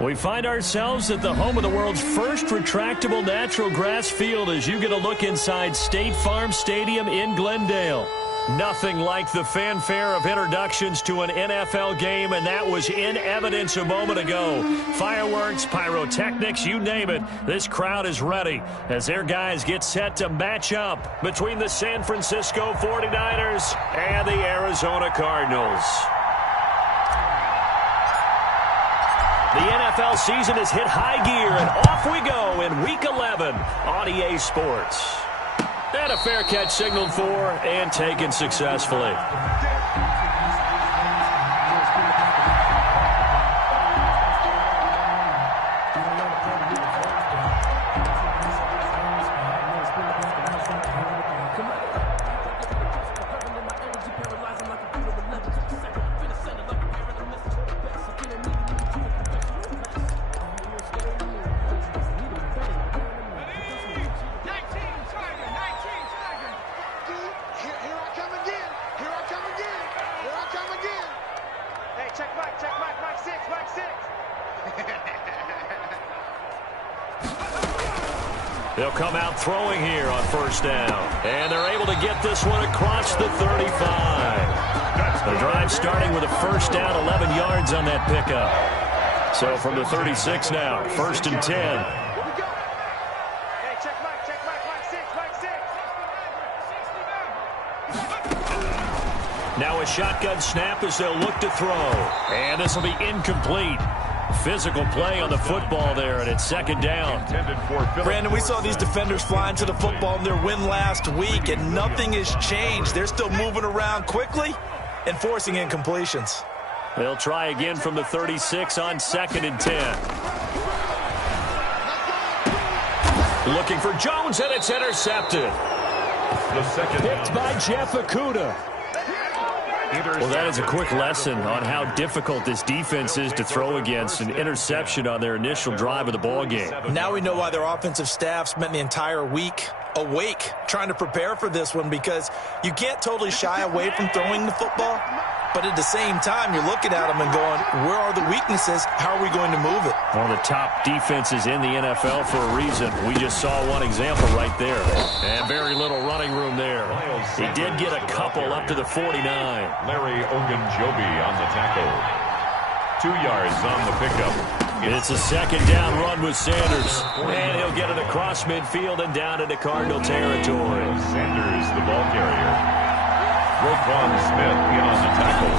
We find ourselves at the home of the world's first retractable natural grass field as you get a look inside State Farm Stadium in Glendale. Nothing like the fanfare of introductions to an NFL game, and that was in evidence a moment ago. Fireworks, pyrotechnics, you name it. This crowd is ready as their guys get set to match up between the San Francisco 49ers and the Arizona Cardinals. The NFL season has hit high gear, and off we go in Week 11 on EA Sports. And a fair catch signaled for and taken successfully. They'll come out throwing here on first down. And they're able to get this one across the 35. The drive starting with a first down, 11 yards on that pickup. So from the 36 now, first and 10. Now a shotgun snap as they'll look to throw. And this will be incomplete. Physical play on the football there, and it's second down. Brandon, we saw these defenders flying to the football in their win last week, and nothing has changed. They're still moving around quickly and forcing incompletions. They'll try again from the 36 on second and 10. Looking for Jones, and it's intercepted. Picked by Jeff Okudah. Well, that is a quick lesson on how difficult this defense is to throw against. An interception on their initial drive of the ball game. Now we know why their offensive staff spent the entire week awake trying to prepare for this one, because you can't totally shy away from throwing the football, but at the same time you're looking at them and going, where are the weaknesses? How are we going to move it? One of the top defenses in the NFL for a reason. We just saw one example right there. And very little running room there. He did get a couple up to the 49. Larry Ogunjobi on the tackle. 2 yards on the pickup. It's a second down run with Sanders. And he'll get it across midfield and down into Cardinal territory. Sanders, the ball carrier. Roquan Smith in on the tackle.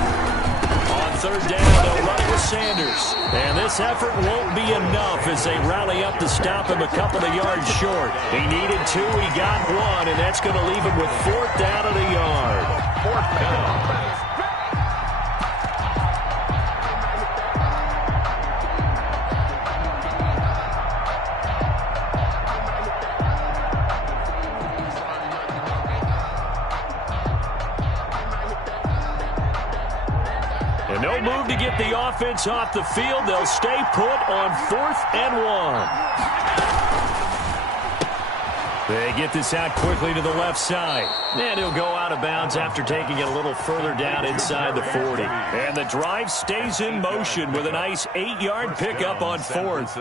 On third down, they'll run it with Sanders. And this effort won't be enough as they rally up to stop him a couple of yards short. He needed 2, he got 1, and that's going to leave him with fourth down and a yard. Fourth down. No move to get the offense off the field. They'll stay put on 4th and 1. They get this out quickly to the left side. And he'll go out of bounds after taking it a little further down inside the 40. And the drive stays in motion with a nice 8-yard pickup on 4th.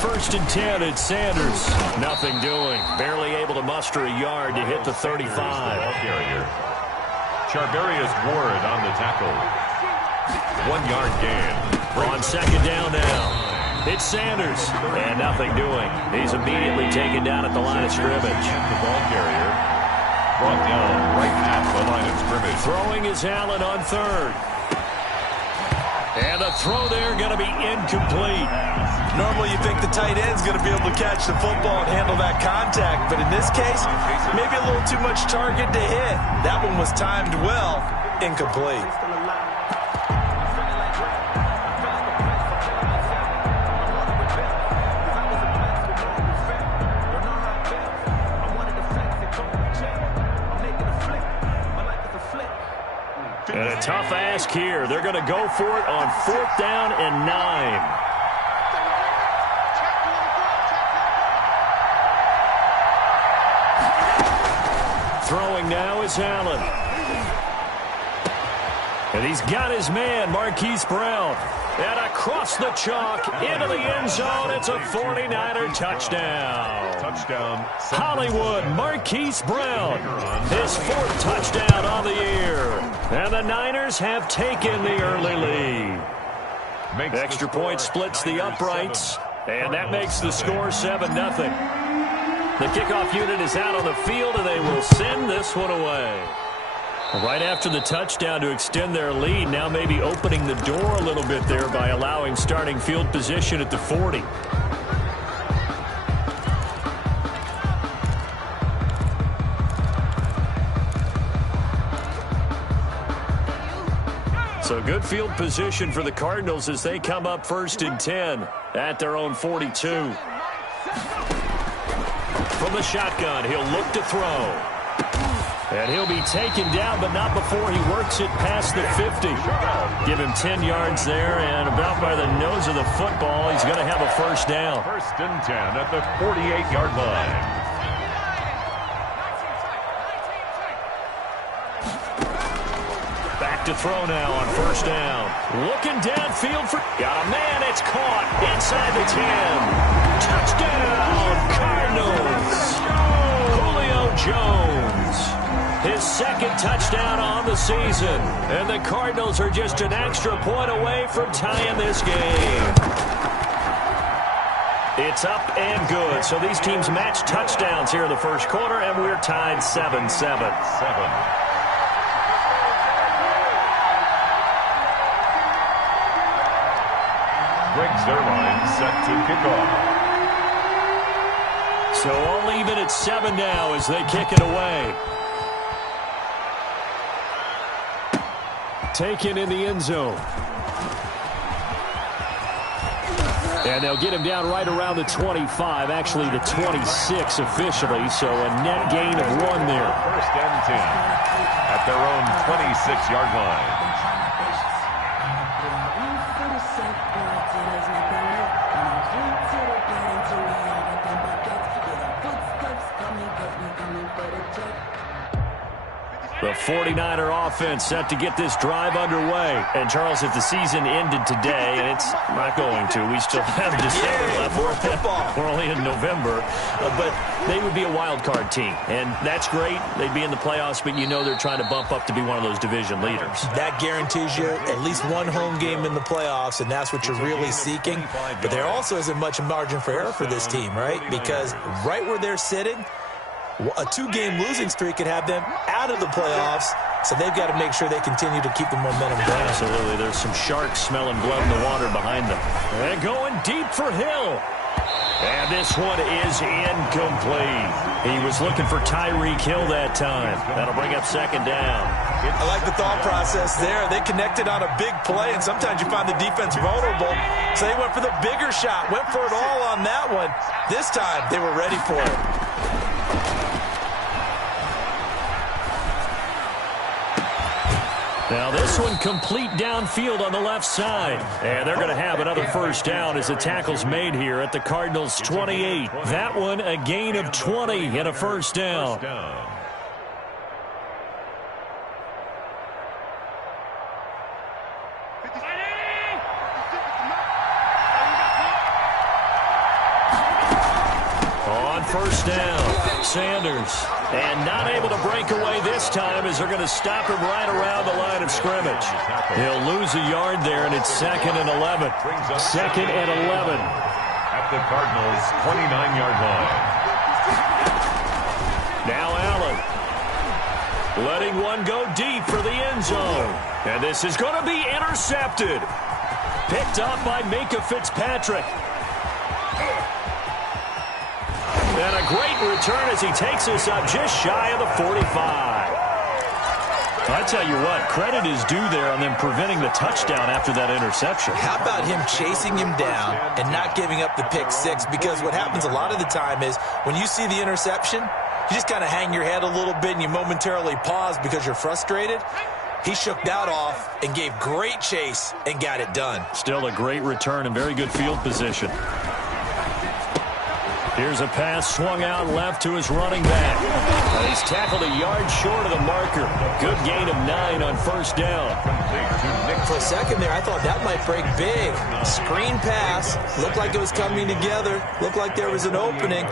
First and 10, it's Sanders. Nothing doing. Barely able to muster a yard to hit the 35. Charvarius Ward on the tackle. 1-yard gain. On second down now. It's Sanders. And nothing doing. He's immediately taken down at the line of scrimmage. The ball carrier brought down right at the line of scrimmage. Throwing is Allen on third. And the throw there going to be incomplete. Normally you think the tight end's going to be able to catch the football and handle that contact, but in this case, maybe a little too much target to hit. That one was timed well, incomplete. Tough ask here. They're going to go for it on 4th down and 9. Throwing now is Allen. And he's got his man, Marquise Brown. And across the chalk, into the end zone. It's a 49er touchdown. Touchdown. Hollywood, Marquise Brown. His 4th touchdown on the year. And the Niners have taken the early lead. Extra point splits the uprights. And that makes the score 7-0. The kickoff unit is out on the field, and they will send this one away. Right after the touchdown to extend their lead, now maybe opening the door a little bit there by allowing starting field position at the 40. So good field position for the Cardinals as they come up 1st and 10 at their own 42. From the shotgun, he'll look to throw. And he'll be taken down, but not before he works it past the 50. Give him 10 yards there, and about by the nose of the football, he's going to have a 1st down. 1st and 10 at the 48-yard line. Back to throw now on 1st down. Looking downfield for... Got a man, it's caught inside the 10. Touchdown, Cardinals. Julio Jones. His 2nd touchdown on the season. And the Cardinals are just an extra point away from tying this game. It's up and good. So these teams match touchdowns here in the first quarter, and we're tied 7-7. Greg Zuerlein set to kick off. So all even at 7 now as they kick it away. Taken in the end zone. And they'll get him down right around the 25, actually the 26 officially, so a net gain of 1 there. 1st and 10 at their own 26-yard line. The 49er offense set to get this drive underway. And, Charles, if the season ended today, and it's not going to, we still have December left. More football. We're only in November. But they would be a wild card team. And that's great. They'd be in the playoffs, but you know they're trying to bump up to be one of those division leaders. That guarantees you at least one home game in the playoffs, and that's what you're really seeking. But there also isn't much margin for error for this team, right? Because right where they're sitting, a 2-game losing streak could have them out of the playoffs, so they've got to make sure they continue to keep the momentum going. Absolutely. There's some sharks smelling blood in the water behind them. And going deep for Hill. And this one is incomplete. He was looking for Tyreek Hill that time. That'll bring up 2nd down. I like the thought process there. They connected on a big play, and sometimes you find the defense vulnerable. So they went for the bigger shot, went for it all on that one. This time, they were ready for it. Now this one complete downfield on the left side. And they're going to have another 1st down as the tackle's made here at the Cardinals' 28. That one a gain of 20 and a 1st down. On 1st down, Sanders. And not able to break away this time as they're going to stop him right around the line of scrimmage. He'll lose a yard there, and it's 2nd and 11. 2nd and 11. At the Cardinals' 29-yard line. Now Allen. Letting one go deep for the end zone. And this is going to be intercepted. Picked up by Minkah Fitzpatrick. And a great return as he takes us up just shy of the 45. I tell you what, credit is due there on them preventing the touchdown after that interception. How about him chasing him down and not giving up the pick 6? Because what happens a lot of the time is when you see the interception, you just kind of hang your head a little bit and you momentarily pause because you're frustrated. He shook that off and gave great chase and got it done. Still a great return and very good field position. Here's a pass swung out left to his running back. He's tackled a yard short of the marker. Good gain of 9 on first down. For a second there, I thought that might break big. Screen pass. Looked like it was coming together. Looked like there was an opening.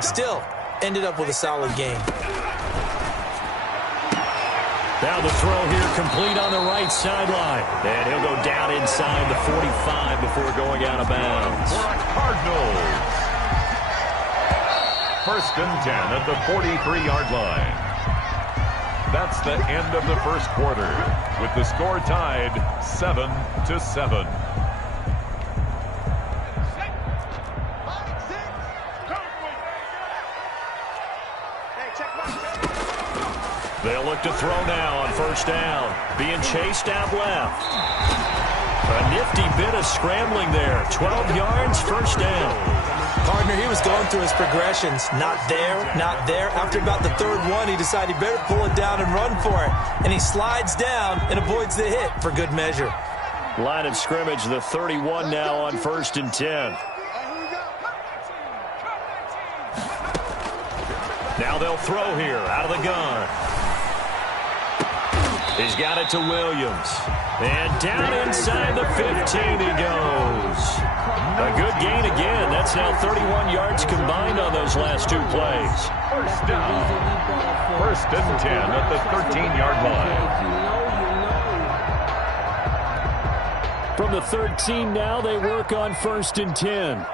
Still, ended up with a solid game. Now the throw here complete on the right sideline. And he'll go down inside the 45 before going out of bounds. Cardinals. First and 10 at the 43-yard line. That's the end of the first quarter, with the score tied 7-7. They'll look to throw now on first down. Being chased out left. A nifty bit of scrambling there. 12 yards, first down. Partner, he was going through his progressions. Not there, not there. After about the third one, he decided he better pull it down and run for it. And he slides down and avoids the hit for good measure. Line of scrimmage, the 31 now on first and 10. Now they'll throw here out of the gun. He's got it to Williams. And down inside the 15 he goes. A good gain again. That's now 31 yards combined on those last two plays. First down. First and 10 at the 13-yard line. From the 13 now, they work on first and 10.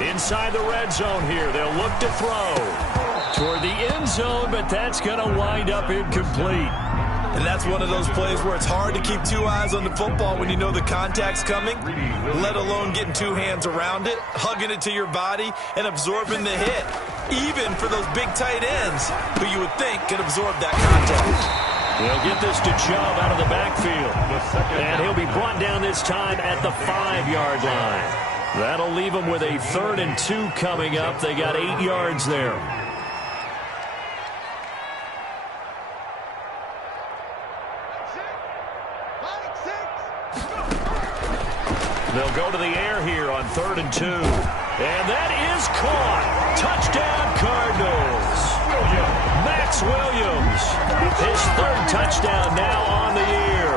Inside the red zone here, they'll look to throw toward the end zone, but that's going to wind up incomplete. And that's one of those plays where it's hard to keep two eyes on the football when you know the contact's coming, let alone getting two hands around it, hugging it to your body, and absorbing the hit, even for those big tight ends who you would think could absorb that contact. They'll get this to Chubb out of the backfield. And he'll be brought down this time at the 5-yard line. That'll leave them with a 3rd and 2 coming up. They got 8 yards there. They'll go to the air here on 3rd and 2. And that is caught. Touchdown, Cardinals. Max Williams, his 3rd touchdown now on the year.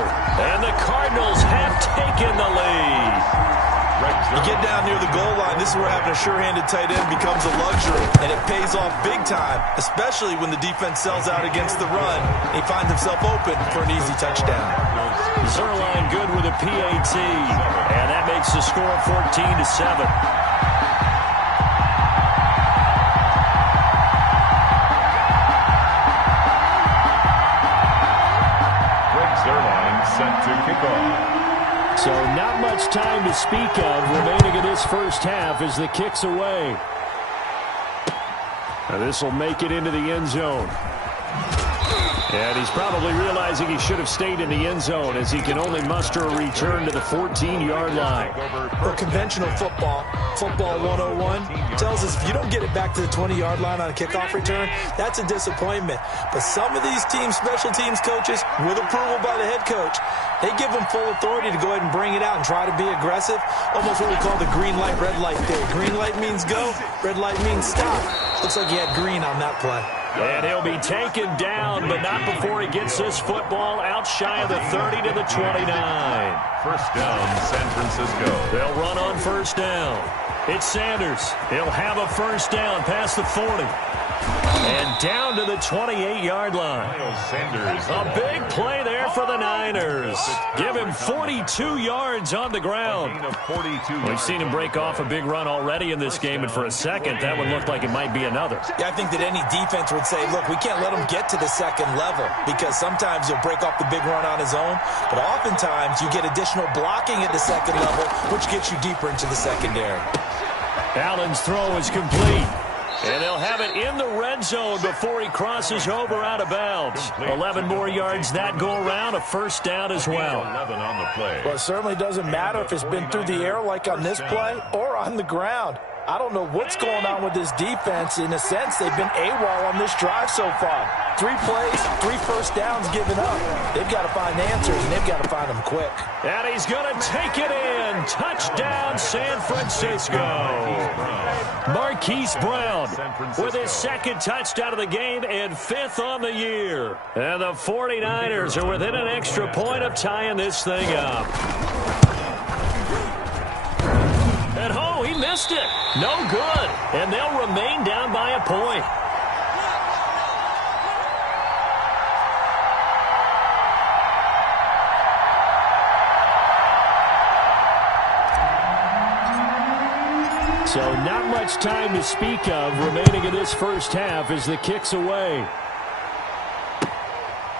And the Cardinals have taken the lead. You get down near the goal line, this is where having a sure-handed tight end becomes a luxury, and it pays off big time, especially when the defense sells out against the run, and he finds himself open for an easy touchdown. Zerline good with a PAT, and that makes the score 14-7. Set to kick off. So not much time to speak of remaining in this first half as the kick's away. Now this will make it into the end zone. And he's probably realizing he should have stayed in the end zone as he can only muster a return to the 14-yard line. For conventional football, Football 101 tells us if you don't get it back to the 20-yard line on a kickoff return, that's a disappointment. But some of these team special teams coaches, with approval by the head coach, they give them full authority to go ahead and bring it out and try to be aggressive. Almost what we call the green light, red light theory. Green light means go, red light means stop. Looks like he had green on that play. And he'll be taken down, but not before he gets this football out shy of the 30 to the 29. First down, San Francisco. They'll run on first down. It's Sanders. He'll have a first down past the 40. And down to the 28-yard line. Sanders. A big play there for the Niners. Give him 42 yards on the ground. We've seen him break off a big run already in this game, and for a second, that one looked like it might be another. Yeah, I think that any defense would say, look, we can't let him get to the second level because sometimes he'll break off the big run on his own, but oftentimes you get additional blocking at the second level, which gets you deeper into the secondary. Allen's throw is complete. And they'll have it in the red zone before he crosses over out of bounds. 11 more yards that go around, a first down as well. 11 on the play. Well, it certainly doesn't matter if it's been through the air like on this play or on the ground. I don't know what's going on with this defense. In a sense, they've been AWOL on this drive so far. 3 plays, 3 first downs given up. They've got to find answers, and they've got to find them quick. And he's going to take it in. Touchdown, San Francisco. Marquise Brown with his second touchdown of the game and 5th on the year. And the 49ers are within an extra point of tying this thing up. And oh, he missed it. No good. And they'll remain down by a point. So not much time to speak of remaining in this first half as the kick's away.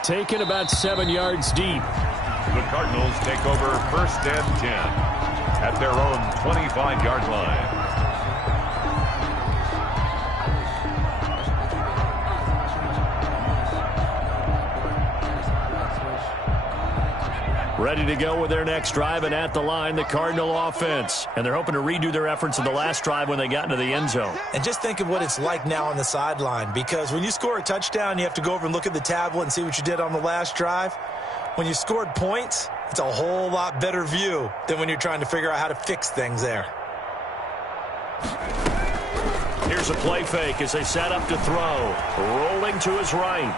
Taken about 7 yards deep. The Cardinals take over 1st and 10. At their own 25-yard line. Ready to go with their next drive, and at the line, the Cardinal offense. And they're hoping to redo their efforts in the last drive when they got into the end zone. And just think of what it's like now on the sideline, because when you score a touchdown, you have to go over and look at the tablet and see what you did on the last drive. When you scored points, it's a whole lot better view than when you're trying to figure out how to fix things there. Here's a play fake as they set up to throw. Rolling to his right.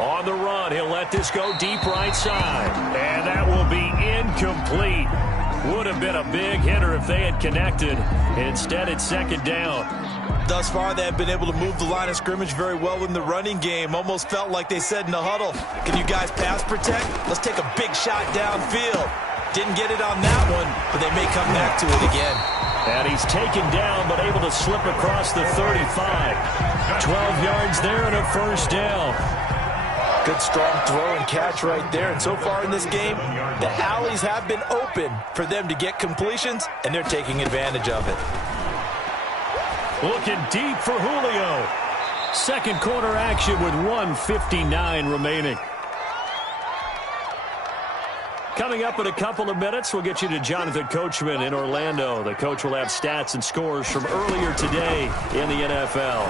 On the run, he'll let this go deep right side. And that will be incomplete. Would have been a big hitter if they had connected. Instead, it's 2nd down. Thus far, they have been able to move the line of scrimmage very well in the running game. Almost felt like they said in the huddle, can you guys pass protect? Let's take a big shot downfield. Didn't get it on that one, but they may come back to it again. And he's taken down, but able to slip across the 35. 12 yards there and a first down. Good strong throw and catch right there. And so far in this game, the alleys have been open for them to get completions, and they're taking advantage of it. Looking deep for Julio. Second quarter action with 1:59 remaining. Coming up in a couple of minutes, we'll get you to Jonathan Coachman in Orlando. The coach will have stats and scores from earlier today in the NFL.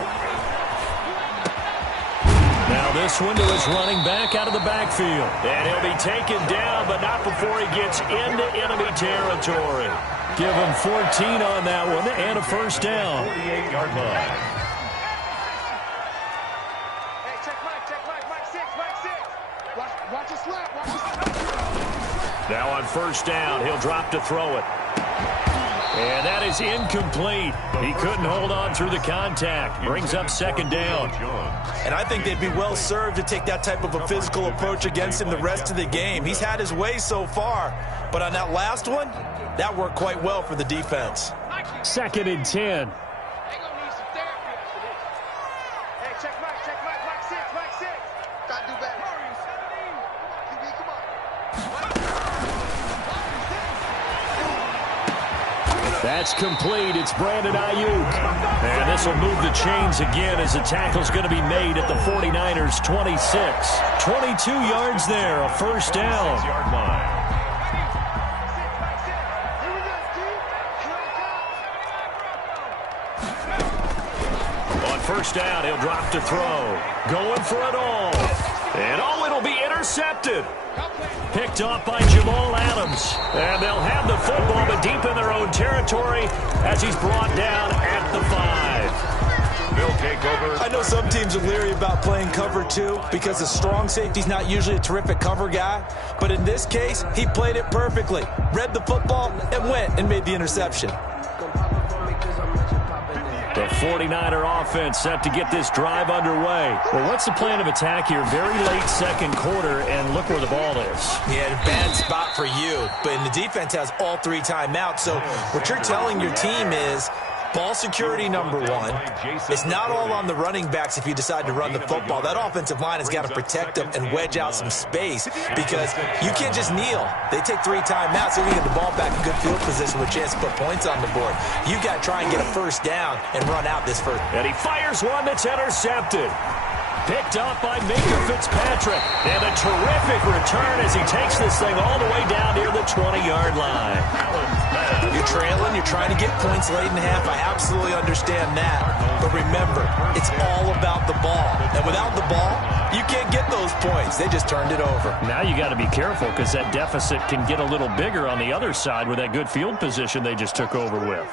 Now this one to his running back out of the backfield. And he'll be taken down, but not before he gets into enemy territory. Give him 14 on that one and a first down. 48-yard line. Hey, check Mike 6. Watch his slap. Now on first down, he'll drop to throw it. And that is incomplete. He couldn't hold on through the contact. Brings up 2nd down. And I think they'd be well served to take that type of a physical approach against him the rest of the game. He's had his way so far, but on that last one, that worked quite well for the defense. 2nd and 10. Hey, check Mike 6. Gotta do better. Come on. That's complete. It's Brandon Ayuk. And this will move the chains again as the tackle's going to be made at the 49ers' 26. 22 yards there, a first down. Yard line. On first down, he'll drop to throw. Going for it all. And it'll be intercepted. Picked off by Jamal Adams. And they'll have the football, but deep in their own territory as he's brought down at the 5. They'll take over. I know some teams are leery about playing cover 2 because the strong safety's not usually a terrific cover guy. But in this case, he played it perfectly. Read the football and went and made the interception. The 49er offense set to get this drive underway. Well, what's the plan of attack here? Very late second quarter, and look where the ball is. Yeah, bad spot for you. But the defense has all 3 timeouts. So what you're telling your team is, Ball security, number one. It's not all on the running backs if you decide to run the football. That offensive line has got to protect them and wedge out some space because you can't just kneel. They take 3 timeouts, so you can get the ball back in good field position with a chance to put points on the board. You got to try and get a first down and run out this first. And he fires one that's intercepted. Picked up by Minka Fitzpatrick. And a terrific return as he takes this thing all the way down near the 20-yard line. You're trailing. You're trying to get points late in half. I absolutely understand that. But remember, it's all about the ball. And without the ball, you can't get those points. They just turned it over. Now you got to be careful because that deficit can get a little bigger on the other side with that good field position they just took over with.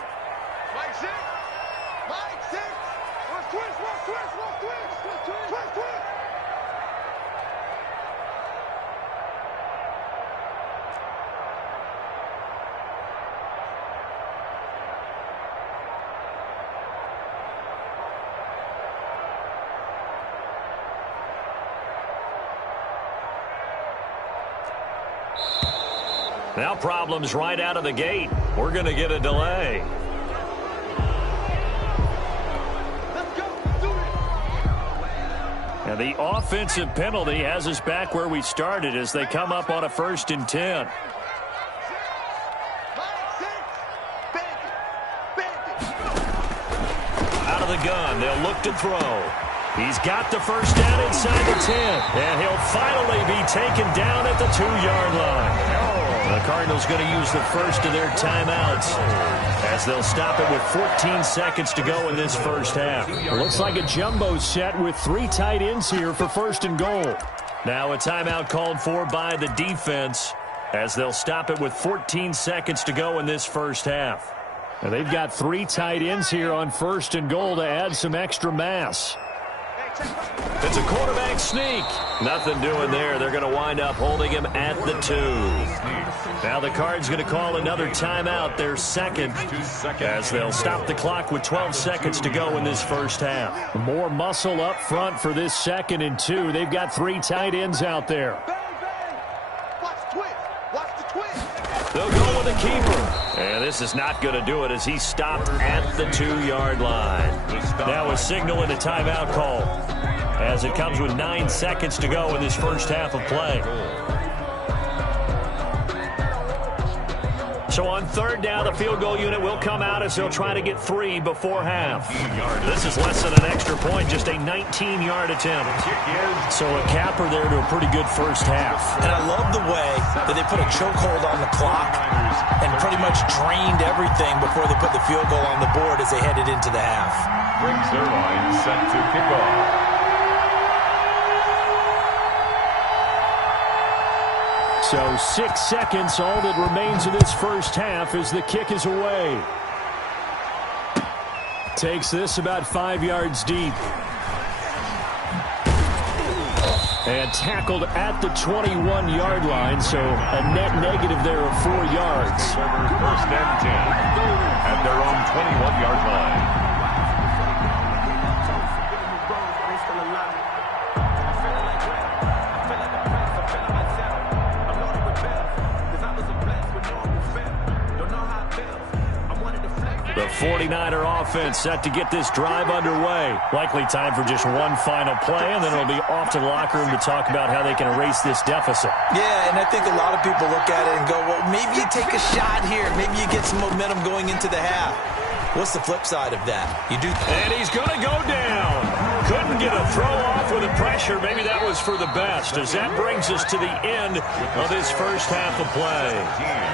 Now problems right out of the gate. We're going to get a delay. And the offensive penalty has us back where we started as they come up on a 1st and 10. Out of the gun, they'll look to throw. He's got the first down inside the 10. And he'll finally be taken down at the 2-yard line. The Cardinals going to use the first of their timeouts as they'll stop it with 14 seconds to go in this first half. It looks like a jumbo set with 3 tight ends here for 1st and goal. Now a timeout called for by the defense as they'll stop it with 14 seconds to go in this first half. And they've got 3 tight ends here on 1st and goal to add some extra mass. It's a quarterback sneak. Nothing doing there. They're going to wind up holding him at the 2. Now the Cards going to call another timeout, their second, as they'll stop the clock with 12 seconds to go in this first half. More muscle up front for this 2nd and 2. They've got 3 tight ends out there. They'll go with a keeper. And this is not going to do it as he's stopped at the 2-yard line. Now a signal and a timeout call as it comes with 9 seconds to go in this first half of play. So on 3rd down, the field goal unit will come out as they'll try to get 3 before half. This is less than an extra point, just a 19-yard attempt. So a capper there to a pretty good first half. And I love the way that they put a chokehold on the clock and pretty much drained everything before they put the field goal on the board as they headed into the half. Greg Zuerlein set to kick off. So 6 seconds, all that remains of this first half as the kick is away. Takes this about 5 yards deep. And tackled at the 21-yard line, so a net negative there of 4 yards. 1st and 10 at their own 21-yard line. The 49er offense set to get this drive underway. Likely time for just one final play, and then it'll be off to the locker room to talk about how they can erase this deficit. Yeah, and I think a lot of people look at it and go, well, maybe you take a shot here. Maybe you get some momentum going into the half. What's the flip side of that? You do. And he's going to go down. Couldn't get a throw off with the pressure. Maybe that was for the best, as that brings us to the end of this first half of play.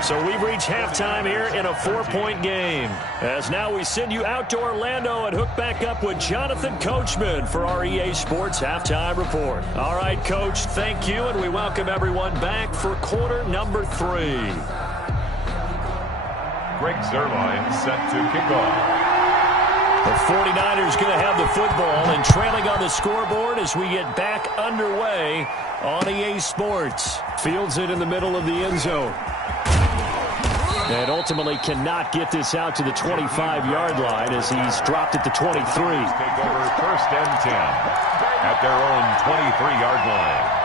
So we've reached halftime here in a 4-point game. As now we send you out to Orlando and hook back up with Jonathan Coachman for our EA Sports Halftime Report. All right, Coach, thank you, and we welcome everyone back for quarter number 3. Greg Zuerlein set to kick off. The 49ers going to have the football and trailing on the scoreboard as we get back underway on EA Sports. Fields it in the middle of the end zone. And ultimately cannot get this out to the 25-yard line as he's dropped at the 23. Take over 1st and 10 at their own 23-yard line.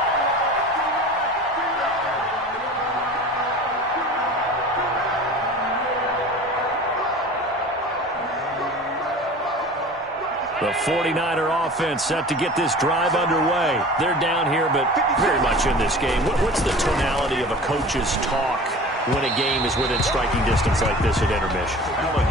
The 49er offense set to get this drive underway. They're down here, but very much in this game. What's the tonality of a coach's talk when a game is within striking distance like this at intermission?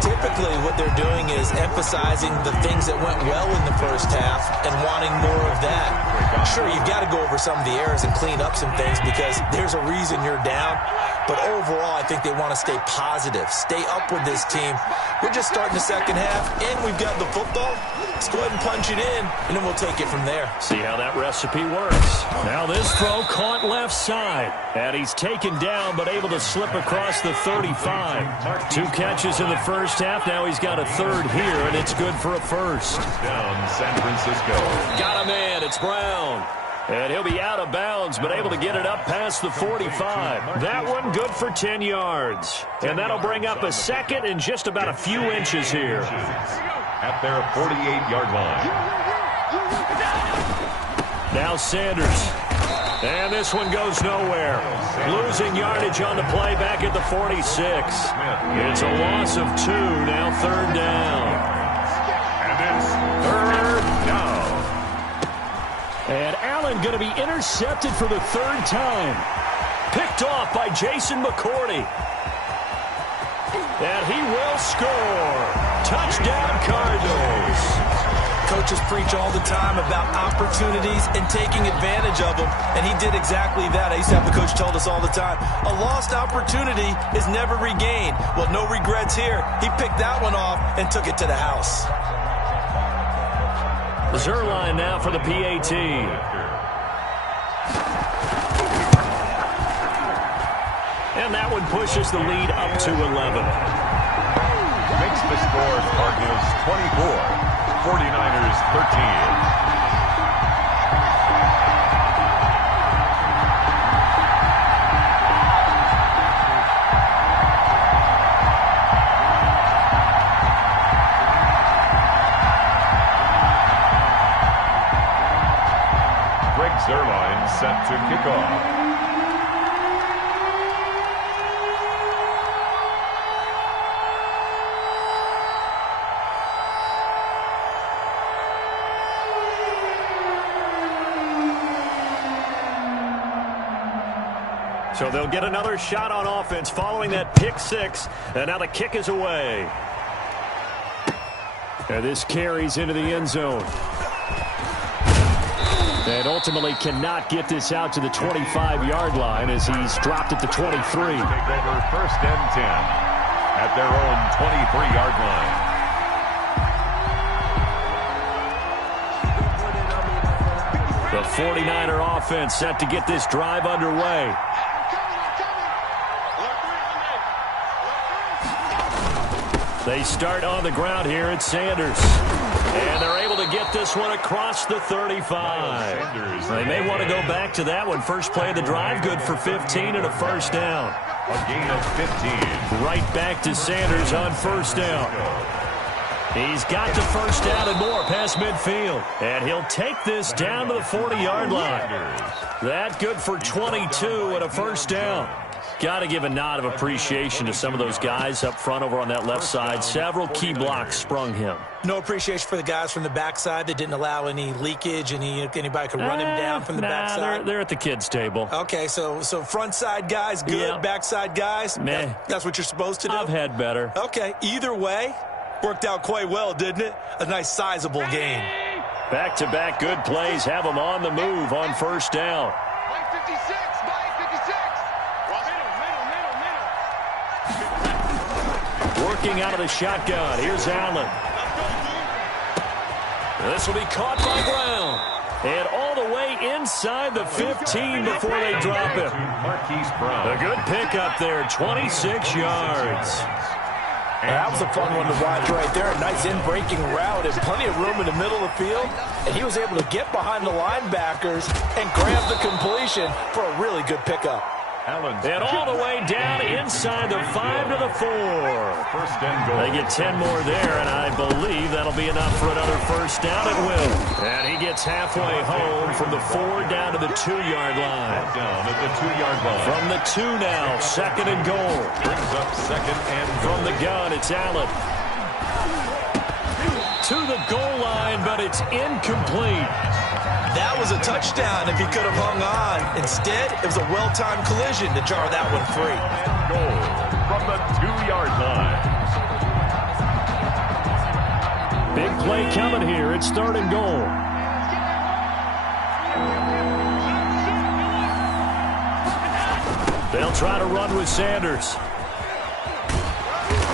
Typically, what they're doing is emphasizing the things that went well in the first half and wanting more of that. Sure, you've got to go over some of the errors and clean up some things because there's a reason you're down. But overall, I think they want to stay positive, stay up with this team. We're just starting the second half, and we've got the football. Let's go ahead and punch it in, and then we'll take it from there. See how that recipe works. Now this throw caught left side. And he's taken down, but able to slip across the 35. 2 catches in the first half. Now he's got a third here, and it's good for a first. Down San Francisco. Got a man. It's Brown. And he'll be out of bounds, but able to get it up past the 45. That one good for 10 yards. And that'll bring up a second and just about a few inches here. At their 48-yard line. Now Sanders. And this one goes nowhere. Losing yardage on the play back at the 46. It's a loss of 2, now third down. And it's third down. And Allen going to be intercepted for the third time. Picked off by Jason McCourty. And he will score. Touchdown, Cardinals. Coaches preach all the time about opportunities and taking advantage of them, and he did exactly that. I used to have the coach told us all the time, a lost opportunity is never regained. Well, no regrets here. He picked that one off and took it to the house. Zerline now for the PAT. And that one pushes the lead up to 11. Makes the score Cardinals 24. 49ers 13. Zerline set to kick off. So they'll get another shot on offense following that pick 6. And now the kick is away. And this carries into the end zone. And ultimately cannot get this out to the 25-yard line as he's dropped at the 23. Take over first and 10 at their own 23-yard line. The 49er offense set to get this drive underway. They start on the ground here at Sanders. And they're able to get this one across the 35. They may want to go back to that one. First play of the drive, good for 15 and a first down. A gain of 15. Right back to Sanders on first down. He's got the first down and more past midfield. And he'll take this down to the 40-yard line. That good for 22 and a first down. Got to give a nod of appreciation to some of those guys up front over on that left side. Several key blocks sprung him. No appreciation for the guys from the backside that didn't allow any leakage, anybody could run him down from the backside. They're at the kids' table. Okay, so front side guys, good. Yep. Backside guys, meh. That's what you're supposed to do? I've had better. Okay, either way, worked out quite well, didn't it? A nice sizable gain. Back-to-back good plays have them on the move on first down. Working out of the shotgun. Here's Allen. This will be caught by Brown. And all the way inside the 15 before they drop him. A good pickup there, 26 yards. That was a fun one to watch right there. A nice in-breaking route and plenty of room in the middle of the field. And he was able to get behind the linebackers and grab the completion for a really good pickup. And all the way down inside the 5 to the 4. First and goal. They get 10 more there, and I believe that'll be enough for another first down at will. And he gets halfway home from the 4 down to the 2-yard line. Down at the 2-yard line. From the 2 now, second and goal. Brings up second and goal. From the gun, it's Allen. to the goal line, but it's incomplete. That was a touchdown if he could have hung on. Instead, it was a well-timed collision to jar that one free. Goal from the 2-yard line. Big play coming here. It's 3rd and goal. They'll try to run with Sanders.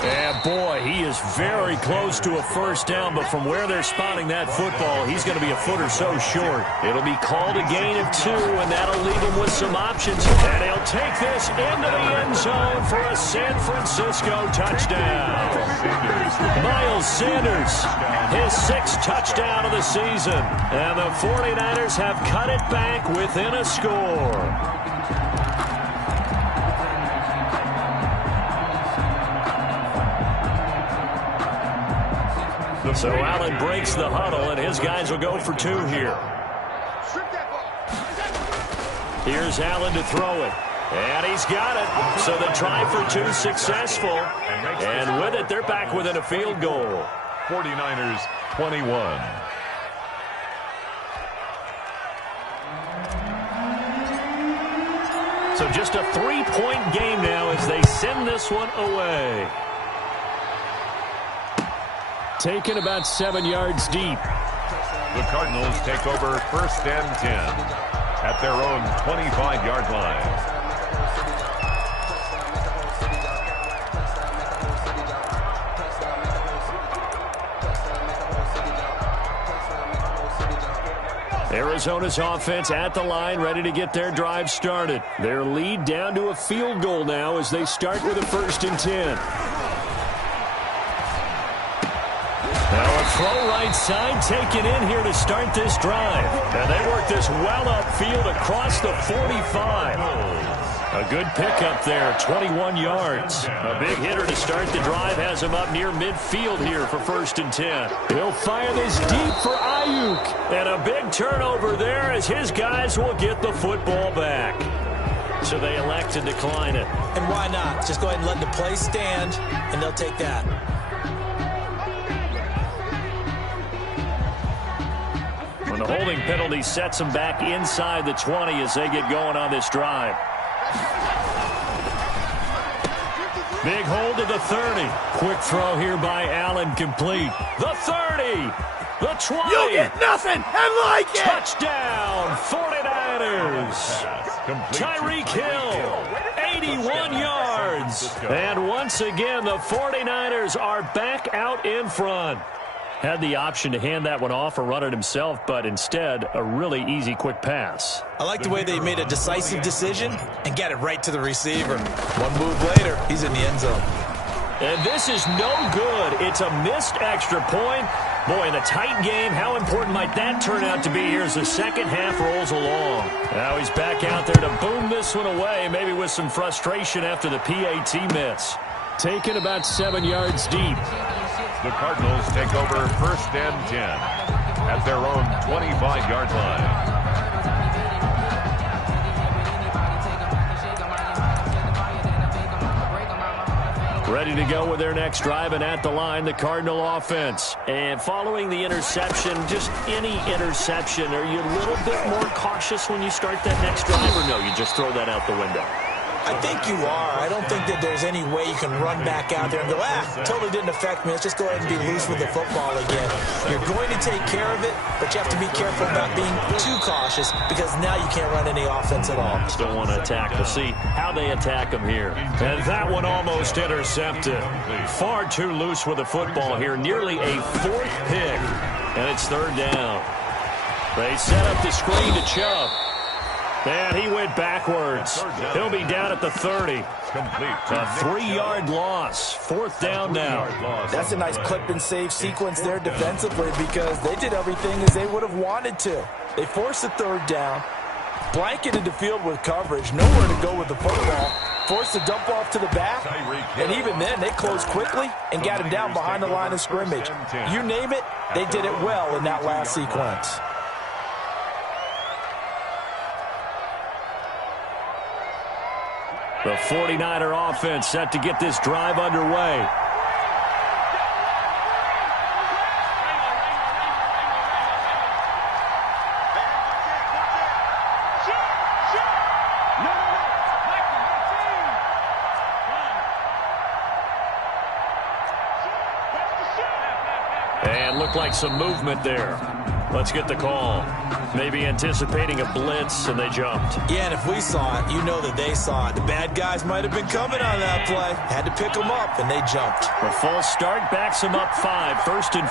And boy, he is very close to a first down, but from where they're spotting that football, he's going to be a foot or so short. It'll be called a gain of 2, and that'll leave him with some options. And he'll take this into the end zone for a San Francisco touchdown. Miles Sanders, his 6th touchdown of the season. And the 49ers have cut it back within a score. So Allen breaks the huddle, and his guys will go for 2 here. Here's Allen to throw it. And he's got it. So the try for 2 successful. And with it, they're back within a field goal. 49ers 21. So just a 3-point game now as they send this one away. Taken about 7 yards deep. The Cardinals take over 1st and 10 at their own 25-yard line. Arizona's offense at the line, ready to get their drive started. Their lead down to a field goal now as they start with a 1st and 10. Now a throw right side taken in here to start this drive. And they work this well upfield across the 45. A good pickup there, 21 yards. A big hitter to start the drive has him up near midfield here for 1st and 10. He'll fire this deep for Ayuk. And a big turnover there as his guys will get the football back. So they elect to decline it. And why not? Just go ahead and let the play stand, and they'll take that. When the holding penalty sets them back inside the 20 as they get going on this drive. Big hold to the 30. Quick throw here by Allen, complete. The 30. The 20. You get nothing and like it. Touchdown, 49ers. Tyreek Hill, 81 yards. And once again, the 49ers are back out in front. Had the option to hand that one off or run it himself, but instead, a really easy, quick pass. I like the way they made a decisive decision and got it right to the receiver. One move later, he's in the end zone. And this is no good. It's a missed extra point. Boy, in a tight game, how important might that turn out to be here as the second half rolls along. Now he's back out there to boom this one away, maybe with some frustration after the PAT miss. Taken about 7 yards deep. The Cardinals take over 1st and 10 at their own 25-yard line. Ready to go with their next drive, and at the line, the Cardinal offense. And following the interception, just any interception, are you a little bit more cautious when you start that next drive, or no, you just throw that out the window? I think you are. I don't think that there's any way you can run back out there and go, totally didn't affect me. Let's just go ahead and be loose with the football again. You're going to take care of it, but you have to be careful about being too cautious because now you can't run any offense at all. Still want to attack. We'll see how they attack them here. And that one almost intercepted. Far too loose with the football here. Nearly a 4th pick. And it's 3rd down. They set up the screen to Chubb. And he went backwards. He'll be down at the 30. A 3-yard loss. 4th down now. That's a nice clip and save sequence there defensively because they did everything as they would have wanted to. They forced the 3rd down, blanketed the field with coverage, nowhere to go with the football, forced the dump off to the back, and even then they closed quickly and got him down behind the line of scrimmage. You name it, they did it well in that last sequence. The 49er offense set to get this drive underway. And looked like some movement there. Let's get the call. Maybe anticipating a blitz, and they jumped. Yeah, and if we saw it, you know that they saw it. The bad guys might have been coming on that play. Had to pick them up, and they jumped. The false start backs them up 5, 1st and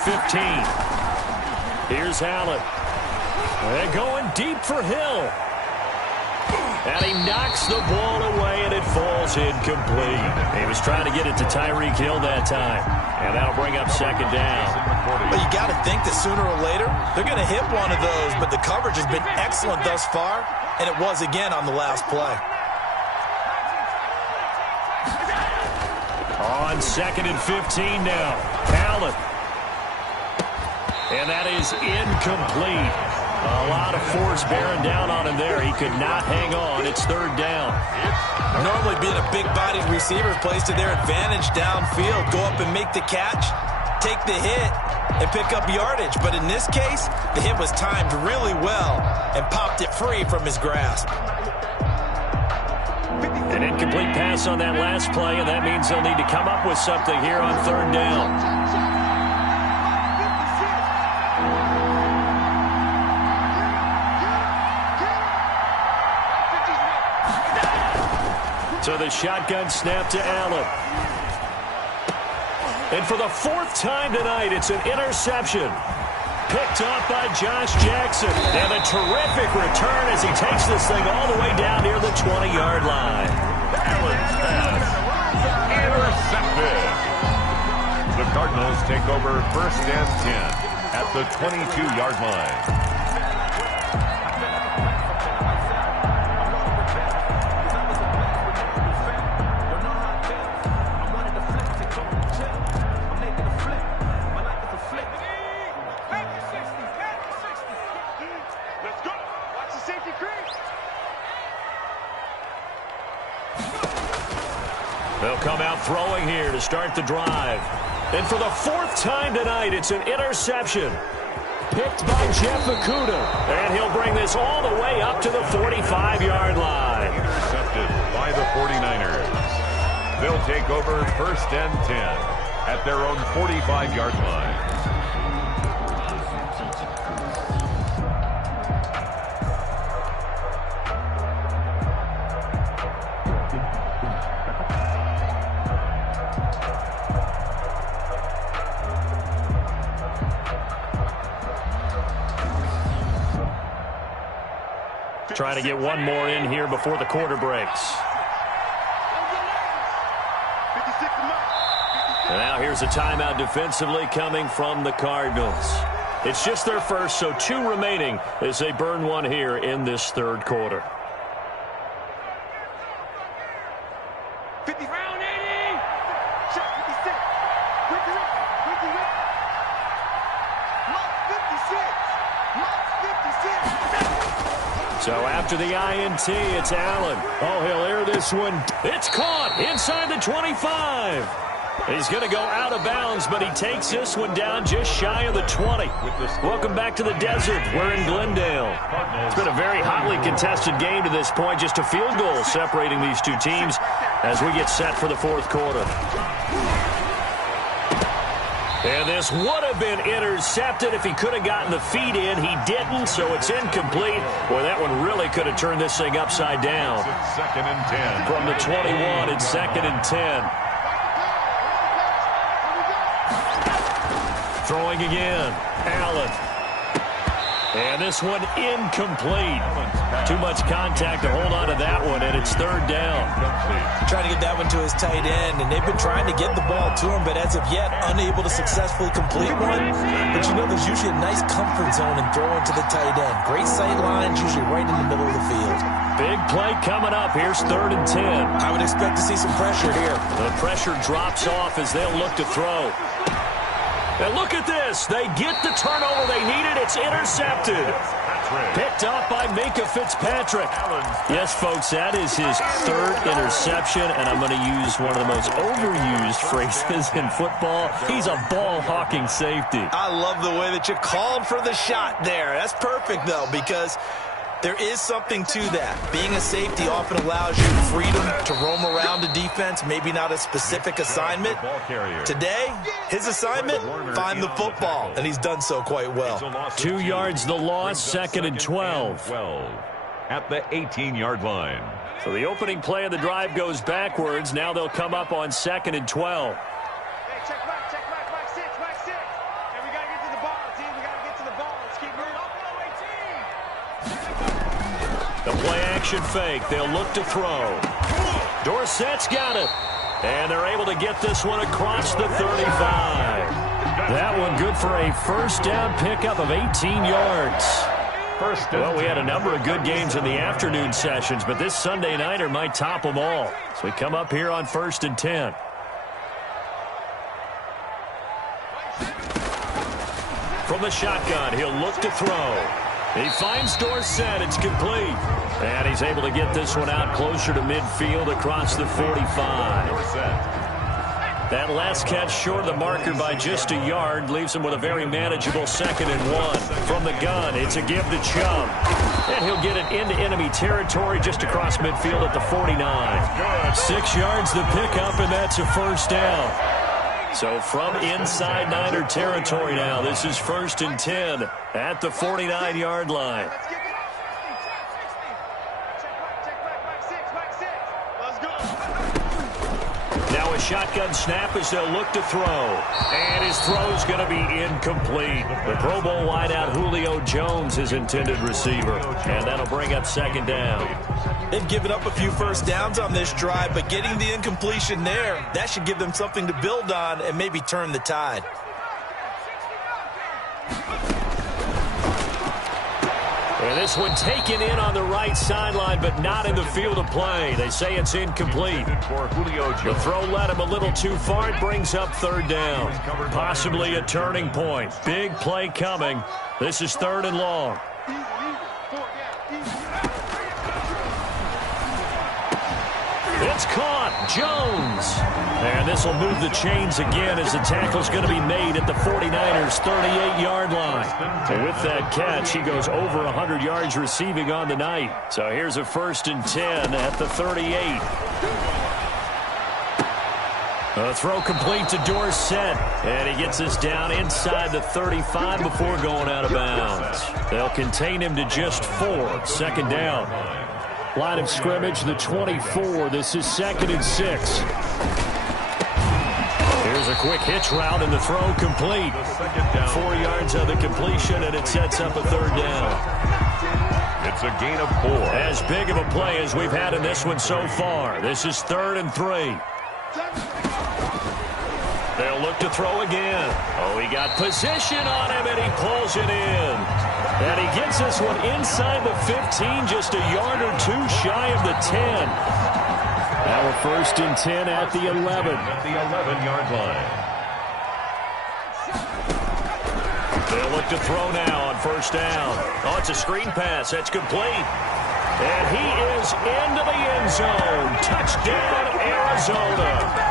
15. Here's Hallett. They're going deep for Hill. And he knocks the ball away, and it falls incomplete. He was trying to get it to Tyreek Hill that time. And that'll bring up 2nd down. But you got to think that sooner or later, they're going to hit one of those. But the coverage has been excellent thus far, and it was again on the last play. On 2nd and 15 now. Hallett. And that is incomplete. A lot of force bearing down on him there. He could not hang on. It's 3rd down. Normally being a big-bodied receiver plays to their advantage downfield. Go up and make the catch, take the hit, and pick up yardage. But in this case, the hit was timed really well and popped it free from his grasp. An incomplete pass on that last play, and that means they'll need to come up with something here on 3rd down. So the shotgun snap to Allen. And for the 4th time tonight, it's an interception. Picked up by Josh Jackson. And a terrific return as he takes this thing all the way down near the 20-yard line. Allen's pass intercepted. The Cardinals take over 1st and 10 at the 22-yard line. They'll come out throwing here to start the drive. And for the 4th time tonight, it's an interception. Picked by Jeff Okudah. And he'll bring this all the way up to the 45-yard line. Intercepted by the 49ers. They'll take over 1st and 10 at their own 45-yard line. Trying to get one more in here before the quarter breaks. And now here's a timeout defensively coming from the Cardinals. It's just their first, so 2 remaining as they burn one here in this 3rd quarter. 50 round 80. Shot 56. Ricky. Mark 56. So after the INT, it's Allen. Oh, he'll air this one. It's caught inside the 25. He's going to go out of bounds, but he takes this one down just shy of the 20. Welcome back to the desert. We're in Glendale. It's been a very hotly contested game to this point. Just a field goal separating these two teams as we get set for the 4th quarter. And this would have been intercepted if he could have gotten the feet in. He didn't, so it's incomplete. Boy, that one really could have turned this thing upside down. It's 2nd and 10. From the 21, it's 2nd and 10. Throwing again. Allen. And this one incomplete. Too much contact to hold on to that one, and it's 3rd down. Trying to get that one to his tight end, and they've been trying to get the ball to him, but as of yet, unable to successfully complete one. But you know, there's usually a nice comfort zone in throwing to the tight end. Great sight lines, usually right in the middle of the field. Big play coming up. Here's 3rd and 10. I would expect to see some pressure here. The pressure drops off as they'll look to throw. And look at this. They get the turnover they needed. It's intercepted. Picked up by Minka Fitzpatrick. Yes, folks, that is his 3rd interception, and I'm going to use one of the most overused phrases in football. He's a ball-hawking safety. I love the way that you called for the shot there. That's perfect, though, because there is something to that. Being a safety often allows you freedom to roam around a defense, maybe not a specific assignment. Today, his assignment, find the football, and he's done so quite well. 2 yards the loss, 2nd and 12. At the 18-yard line. So the opening play of the drive goes backwards. Now they'll come up on 2nd and 12. Hey, check Mike 6, Mike 6. And we got to get to the ball, team. We got to get to the ball. Let's keep moving. The play-action fake. They'll look to throw. Dorsett's got it. And they're able to get this one across the 35. That one good for a first down pickup of 18 yards. Well, we had a number of good games in the afternoon sessions, but this Sunday nighter might top them all. So we come up here on 1st and 10. From the shotgun, he'll look to throw. He finds Dorsett. It's complete. And he's able to get this one out closer to midfield across the 45. That last catch short of the marker by just a yard leaves him with a very manageable 2nd and 1. From the gun, it's a give to Chubb. And he'll get it into enemy territory just across midfield at the 49. 6 yards the pickup, and that's a first down. So from inside Niner territory now, this is 1st and 10 at the 49-yard line. Now a shotgun snap as they'll look to throw. And his throw's going to be incomplete. The Pro Bowl wideout Julio Jones is intended receiver. And that'll bring up 2nd down. They've given up a few first downs on this drive, but getting the incompletion there, that should give them something to build on and maybe turn the tide. And this one taken in on the right sideline, but not in the field of play. They say it's incomplete. The throw led him a little too far. It brings up 3rd down. Possibly a turning point. Big play coming. This is 3rd and long. It's caught. Jones. And this will move the chains again as the tackle's going to be made at the 49ers' 38-yard line. And with that catch, he goes over 100 yards receiving on the night. So here's a 1st and 10 at the 38. A throw complete to Dorsett. And he gets us down inside the 35 before going out of bounds. They'll contain him to just 4. 2nd down. Line of scrimmage, the 24. This is 2nd and 6. Here's a quick hitch route, and the throw complete. 4 yards of the completion, and it sets up a 3rd down. It's a gain of 4. As big of a play as we've had in this one so far. This is 3rd and 3. They'll look to throw again. Oh, he got position on him, and he pulls it in. And he gets this one inside the 15, just a yard or two shy of the 10. Now a 1st and 10 at the 11. At the 11-yard line. They'll look to throw now on 1st down. Oh, it's a screen pass. That's complete. And he is into the end zone. Touchdown, Arizona.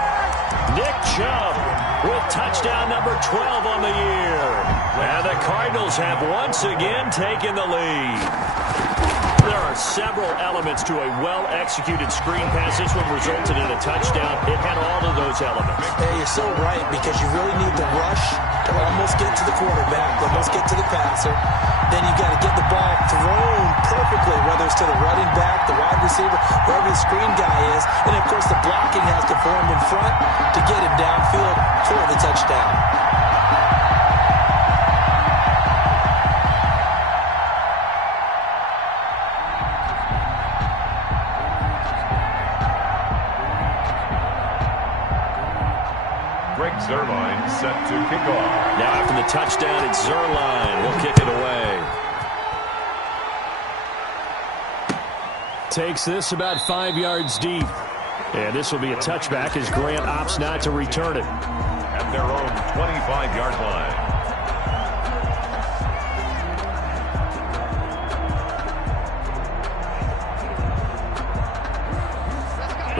Nick Chubb with touchdown number 12 on the year. And the Cardinals have once again taken the lead. There are several elements to a well-executed screen pass. This one resulted in a touchdown. It had all of those elements. Hey, you're so right, because you really need the rush to almost get to the quarterback, almost get to the passer. Then you got to get the ball thrown perfectly, whether it's to the running back, the wide receiver, wherever the screen guy is. And, of course, the blocking has to form in front to get him downfield for the touchdown. Zerline set to kick off. Now after the touchdown, it's Zerline. He'll kick it away. Takes this about 5 yards deep. And this will be a touchback as Grant opts not to return it. At their own 25-yard line.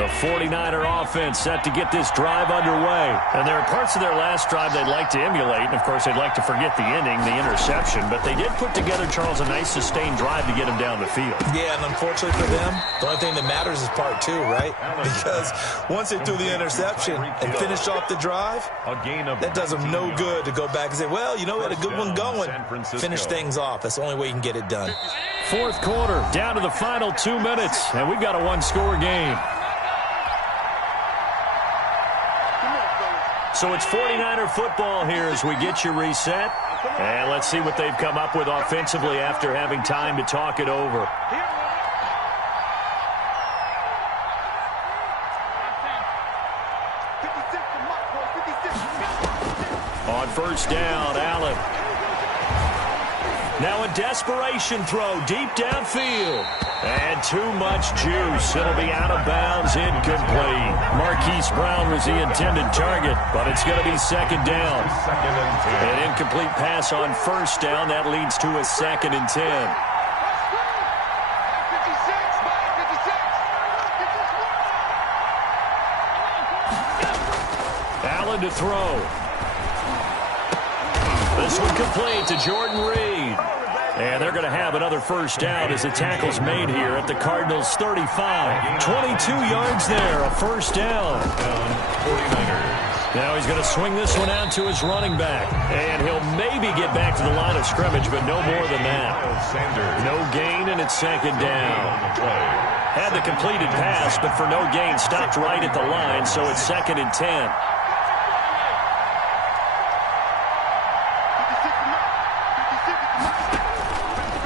The 49er offense set to get this drive underway. And there are parts of their last drive they'd like to emulate. And, of course, they'd like to forget the inning, the interception. But they did put together, Charles, a nice sustained drive to get him down the field. Yeah, and unfortunately for them, the only thing that matters is part two, right? Because once they threw the interception and finished off the drive, that does them no good to go back and say, well, you know, we had a good one going. Finish things off. That's the only way you can get it done. Fourth quarter, down to the final 2 minutes, and we've got a one-score game. So it's 49er football here as we get you reset. And let's see what they've come up with offensively after having time to talk it over. On first down, Allen. Now a desperation throw deep downfield. And too much juice. It'll be out of bounds, incomplete. Marquise Brown was the intended target, but it's going to be second down. An incomplete pass on first down. That leads to a 2nd and 10. Allen to throw. This one complete to Jordan Reed. And they're going to have another first down as the tackle's made here at the Cardinals' 35. 22 yards there, a first down. 49ers. Now he's going to swing this one out to his running back. And he'll maybe get back to the line of scrimmage, but no more than that. No gain, and it's second down. Had the completed pass, but for no gain, stopped right at the line, so it's 2nd and 10.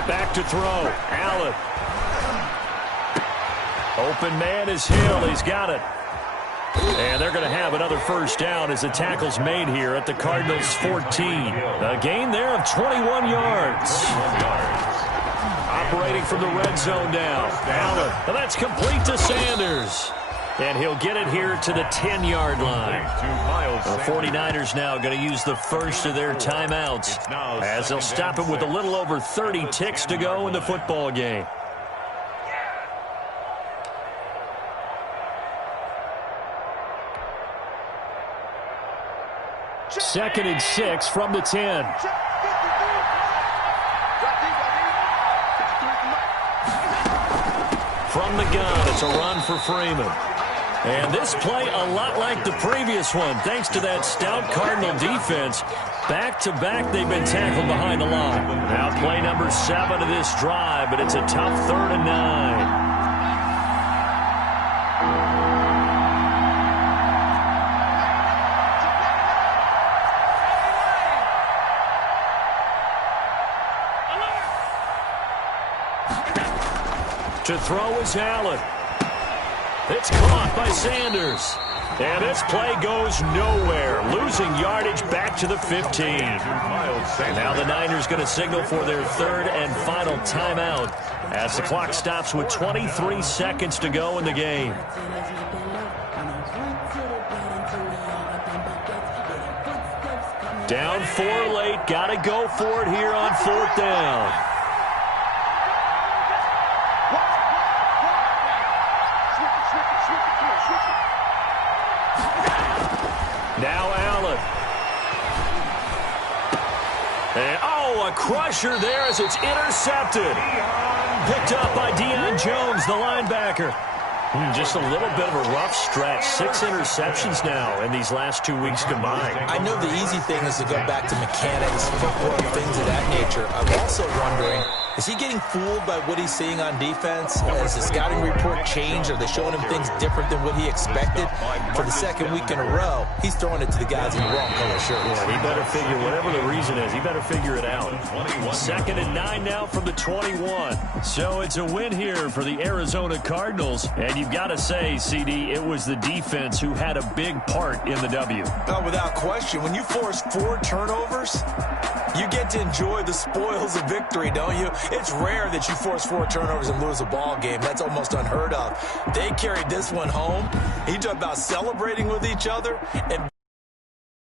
Back to throw. Allen. Open man is Hill. He's got it. And they're going to have another first down as the tackle's made here at the Cardinals' 14. A gain there of 21 yards. Operating from the red zone now. Allen. And that's complete to Sanders. And he'll get it here to the 10-yard line. The 49ers now going to use the first of their timeouts as they'll stop him with a little over 30 ticks to go in the football game. Second and 6 from the 10. From the gun, it's a run for Freeman. And this play a lot like the previous one, thanks to that stout Cardinal defense. Back-to-back, they've been tackled behind the line. Now play number 7 of this drive, but it's a tough 3rd and 9. To throw is Allen. It's caught by Sanders. And this play goes nowhere. Losing yardage back to the 15. Now the Niners going to signal for their 3rd and final timeout as the clock stops with 23 seconds to go in the game. Down 4 late. Got to go for it here on 4th down. Now Allen. And, a crusher there as it's intercepted. Picked up by Deion Jones, the linebacker. Just a little bit of a rough stretch. 6 interceptions now in these last 2 weeks combined. I know the easy thing is to go back to mechanics, footwork, things of that nature. I'm also wondering, is he getting fooled by what he's seeing on defense? Has the scouting report changed? Are they showing him things different than what he expected? For the 2nd week in a row, he's throwing it to the guys in the wrong color shirts. Yeah, he better figure, whatever the reason is, he better figure it out. 2nd and 9 now from the 21. So it's a win here for the Arizona Cardinals. And you've got to say, CD, it was the defense who had a big part in the W. Oh, without question. When you force 4 turnovers, you get to enjoy the spoils of victory, don't you? It's rare that you force 4 turnovers and lose a ball game. That's almost unheard of. They carried this one home. You talk about celebrating with each other and